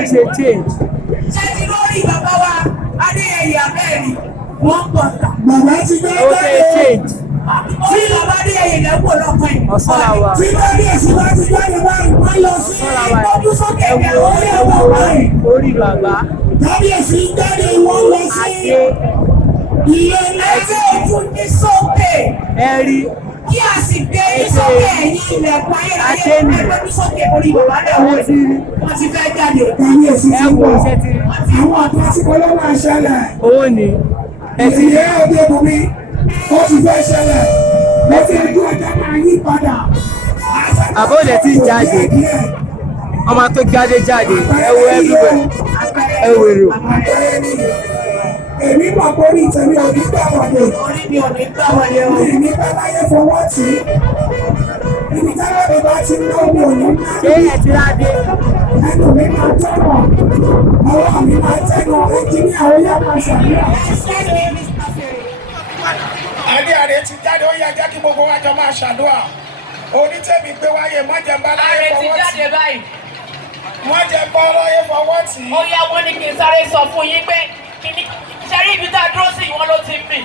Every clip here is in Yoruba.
ń ṣe change. Ṣé ti lórí bàbá wa Adéyẹyẹ abẹ́rẹ́ wọ́n pọ̀ tà? Bàbá ti gbé Ó ṣe change. Orí bàbá Adéyẹyẹ lẹ́kọ̀ọ́ lọ́pọ̀ ẹ̀. Ọ̀sán la wà. tí kábíyèsí bá ti jáde báyìí wọ́n lọ sí Ọ̀sán la wà. ọdún sókè Ẹ ìgbà wo orí ẹ ọmọ wo báyìí. orí bàbá. Kábíyèsí jáde wọ́n lọ sí Adé ilé Ẹgbẹ́ ojú ní sókè. ẹ rí. Kí a sì gbé ní sókè ẹ̀yìn ilẹ̀kùn ayérayé ẹgbẹ́ ní sókè orí bàbá náà wọ́n ti fẹ́ jáde. kábíyèsí Ẹ ti wo bọ̀. ṣe ti rí. Àwọn ọ̀tá tí kò ló máa ṣẹlẹ̀. Owó ni. Ẹ ti rí. Ìyá òde bùnmi ó ti fẹ́ ṣẹlẹ̀. Lọ́sẹ̀ ẹjọ́ ọjà máa yí padà. Àbọ̀dẹ̀ ti jáde. Ọmọ tó jáde jáde. Ẹ wo everywhere. Ẹ wo èrò. Èmi mọ̀ pé orí ìtẹ̀lé òní gbà wọlé. Orí mi ò ní gbà wọlé o. Èmi fẹ́ láyé fọwọ́ tì í. Ibi táwọn mi bá ti ń lọ mi ò ní ná. Ṣé ẹ ti ráde? Ẹnu mi máa tọ̀rọ̀. Ọwọ́ mi máa tẹnu ẹnjìníà ó yá máa ṣàdúrà. Adé ti jáde ó yẹ jẹ́ kí gbogbo wa jọ máa ṣàdúrà. Onítẹ̀mí gbé wáyé mọ́jẹ̀mbá láyé Ààrẹ ti fọwọ́ tì. jáde báyìí. Mọ́jẹ̀mbá láyé fọwọ́ tì. Ó yá wọ́n ní kí n sáré sọ fún yín pé kíní ṣẹ́rí ibi tá a dúró sí ìwọ́n ló ti ń mì.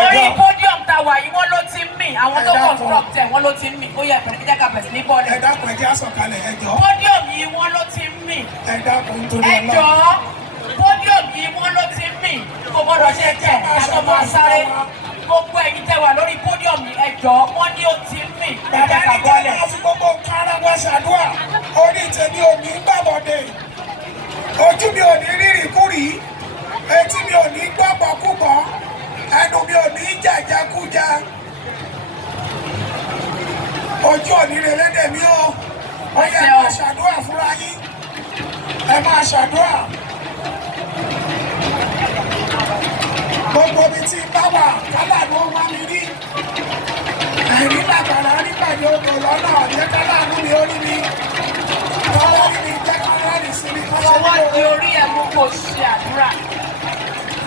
Orí pódíọ̀mù tá a wà yìí wọ́n ló ti ń mì. Àwọn tó construct ẹ̀ wọ́n ló ti ń mì. Ó yẹ ìpínlẹ̀ jẹ́ ká bẹ̀rẹ̀ sí ní bọ́ọ̀lù. Ẹ dákun ẹ jẹ́ àsọ̀kalẹ̀ ẹ jọ̀ọ́. Pódíọ̀mù yìí wọ́n ló ti ń mì. Ẹ dákun nítorí Ẹ Ọlọ́run. jọ̀ọ́ pódíọ̀mù yìí wọ́n ló ti ń mì. Kò gbọ́dọ̀ ṣe jẹ́ àtọ́ máa sáré. Gbogbo ẹ̀yin tẹ́ wà lórí pódíọ̀mù ẹ jọ̀ọ́ wọ́n ní ó ti ń mì. Ẹ jẹ́ ká bọ́ọ̀lù. Bàbá fi gbogbo nǹkan ara wa ṣàdúrà. Orí tèmi ò ní gbàbọ̀dé. Ojú mi ò ní rírì kúrì. Etí mi ò ní gbọ́gbọ́ kúgbọ́. Ẹnu mi ò ní jàjàkújà. Ojú ò ní relédè mi o. Ó yẹ ẹ máa ṣàdúrà fúnra yín. Ẹ máa ṣàdúrà. Gbogbo mi tí bá wà kálà ló wá mi rí. Ẹ̀rí làgbàrá nípàdé odò lọ́nà ọ̀dẹ́ kálà ló mi ó rí mi. Kọ́lá rí mi jẹ́ kọ́lá rí sí mi kọ́lá Ọwọ́ rí di mi. orí ẹ̀ mú kò ṣe àdúrà.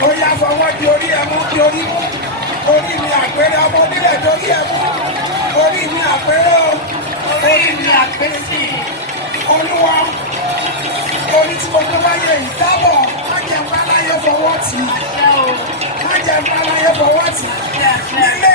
Ó yá fọwọ́ di orí ẹmú di orí mú. Orí mi àpẹẹrẹ ọmọ onílẹ̀ dorí ẹmú. Orí mi àpẹẹrẹ o. Orí mi àgbésí. Olúwa. Orí tí mo gbé wáyé yìí dábọ̀. Má jẹ́ ń bá láyé fọwọ́ tì í. Àṣẹ o. Má jẹ́ ń bá láyé fọwọ́ tì í. Àṣẹ àṣẹ. Nílé